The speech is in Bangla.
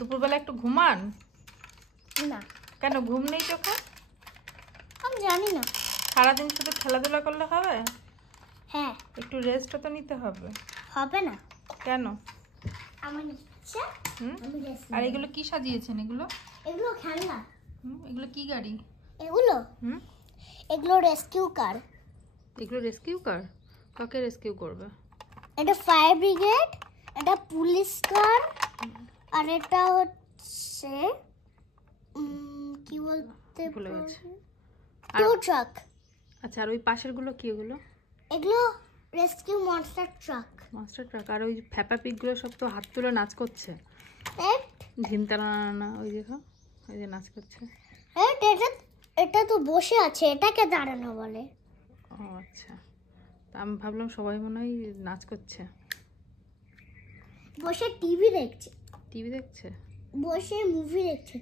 দুপুরবেলা একটু ঘুমান না। কেন? ঘুম নেই চোখে? আমি জানি না। সারাদিন শুধু খেলাধুলা করলে হবে? হ্যাঁ। একটু রেস্টও তো নিতে হবে। হবে না। কেন? আমার ইচ্ছা আমি রেস্ট আর এগুলো কি সাজিয়েছেন? এগুলো এগুলো খেলনা। এগুলো কি গাড়ি? এগুলো এগুলো রেস্কিউ কার। এগুলো রেস্কিউ কার? কাকে রেস্কিউ করবে? এটা ফায়ার ব্রিগেড, এটা পুলিশ কার, আর এটা হচ্ছে কি বলতে ভুলে গেছি। Tow truck. আচ্ছা, আর ওই পাশের গুলো কি? ওগুলো এগুলো rescue monster truck. Master truck. আর ওই ফ্যাপা পিগ গুলো সব তো হাত তুলে নাচ করছে। ধিনতানা না, ওই দেখো, ওই যে নাচ করছে। এটা এটা তো বসে আছে, এটাকে দাঁড়ানো বলে। ও আচ্ছা, তা আমি ভাবলাম সবাই মনে হয় নাচ করছে। বসে টিভি দেখছে। টিভি দেখছে? বসে মুভি দেখছে।